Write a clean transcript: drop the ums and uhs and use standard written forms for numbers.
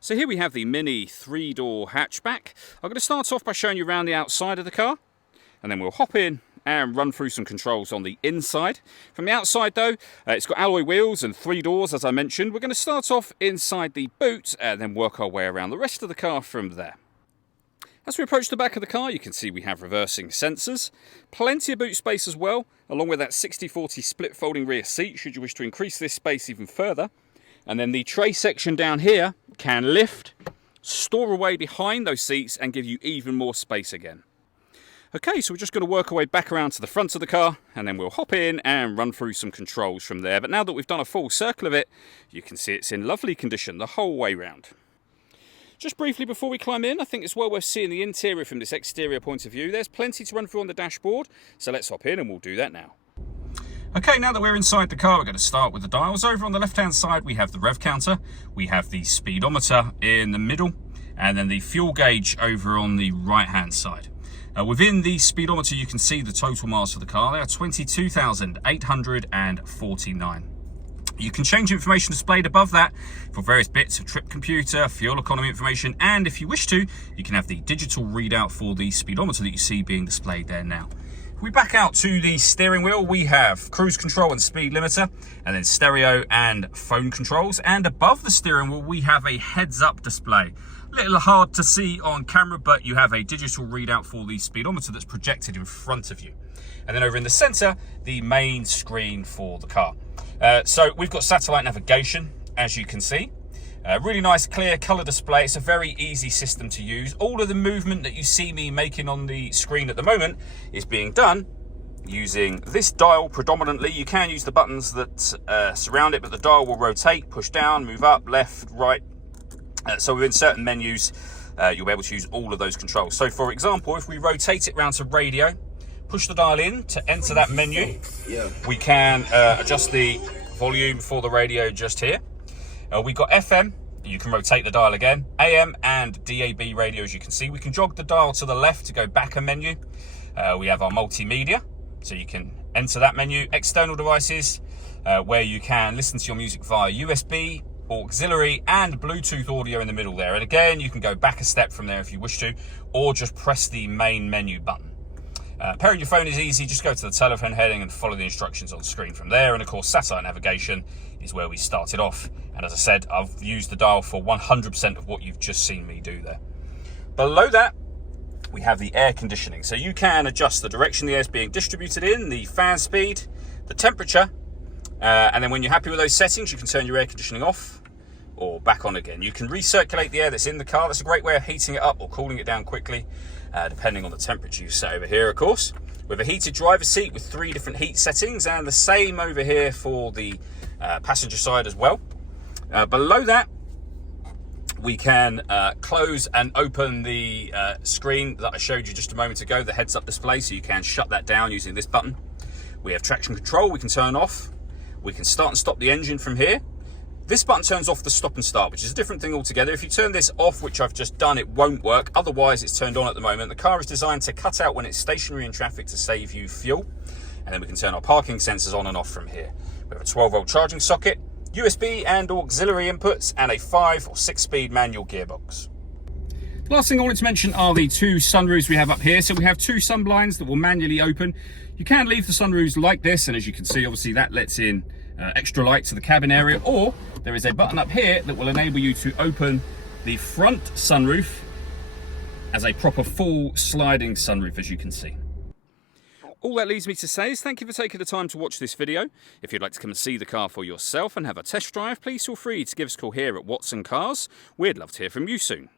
So here we have the Mini 3-door hatchback. I'm going to start off by showing you around the outside of the car, and then we'll hop in and run through some controls on the inside. From the outside though, it's got alloy wheels and 3 doors as I mentioned. We're going to start off inside the boot and then work our way around the rest of the car from there. As we approach the back of the car, you can see we have reversing sensors, plenty of boot space as well, along with that 60/40 split folding rear seat should you wish to increase this space even further. And then the tray section down here can lift, store away behind those seats and give you even more space again. Okay, so we're just going to work our way back around to the front of the car and then we'll hop in and run through some controls from there. But now that we've done a full circle of it, you can see it's in lovely condition the whole way round. Just briefly before we climb in, I think it's well worth seeing the interior from this exterior point of view. There's plenty to run through on the dashboard, so let's hop in and we'll do that now. Okay, now that we're inside the car, we're going to start with the dials. Over on the left-hand side, we have the rev counter, we have the speedometer in the middle, and then the fuel gauge over on the right-hand side. Within the speedometer, you can see the total miles for the car. They are 22,849. You can change information displayed above that for various bits of trip computer, fuel economy information, and if you wish to, you can have the digital readout for the speedometer that you see being displayed there now. If we back out to the steering wheel, we have cruise control and speed limiter, and then stereo and phone controls. And above the steering wheel, we have a heads-up display. A little hard to see on camera, but you have a digital readout for the speedometer that's projected in front of you. And then over in the center, the main screen for the car. So we've got satellite navigation, as you can see. Really nice clear color display. It's a very easy system to use. All of the movement that you see me making on the screen at the moment is being done using this dial predominantly. You can use the buttons that surround it, but the dial will rotate, push down, move up, left, right. So within certain menus, you'll be able to use all of those controls. So for example, if we rotate it round to radio, push the dial in to enter that menu, we can adjust the volume for the radio just here. We've got FM, you can rotate the dial again, AM and DAB radio as you can see. We can jog the dial to the left to go back a menu. We have our multimedia, so you can enter that menu. External devices, where you can listen to your music via USB, auxiliary and Bluetooth audio in the middle there. And again, you can go back a step from there if you wish to, or just press the main menu button. Pairing your phone is easy, just go to the telephone heading and follow the instructions on the screen from there. And of course, satellite navigation is where we started off. And as I said, I've used the dial for 100% of what you've just seen me do there. Below that, we have the air conditioning. So you can adjust the direction the air is being distributed in, the fan speed, the temperature, and then when you're happy with those settings, you can turn your air conditioning off or back on again. You can recirculate the air that's in the car. That's a great way of heating it up or cooling it down quickly, depending on the temperature you set over here, of course. With a heated driver's seat with 3 different heat settings, and the same over here for the passenger side as well. Below that, we can close and open the screen that I showed you just a moment ago, the heads-up display, so you can shut that down using this button. We have traction control, we can turn off. We can start and stop the engine from here. This button turns off the stop and start, which is a different thing altogether. If you turn this off, which I've just done, it won't work. Otherwise, it's turned on at the moment. The car is designed to cut out when it's stationary in traffic to save you fuel. And then we can turn our parking sensors on and off from here. We have a 12-volt charging socket, USB and auxiliary inputs, and a 5 or 6-speed manual gearbox. Last thing I wanted to mention are the 2 sunroofs we have up here. So we have 2 sunblinds that will manually open. You can leave the sunroofs like this, and as you can see, obviously that lets in extra light to the cabin area, or there is a button up here that will enable you to open the front sunroof as a proper full sliding sunroof, as you can see. All that leaves me to say is thank you for taking the time to watch this video. If you'd like to come and see the car for yourself and have a test drive, please feel free to give us a call here at Watson Cars. We'd love to hear from you soon.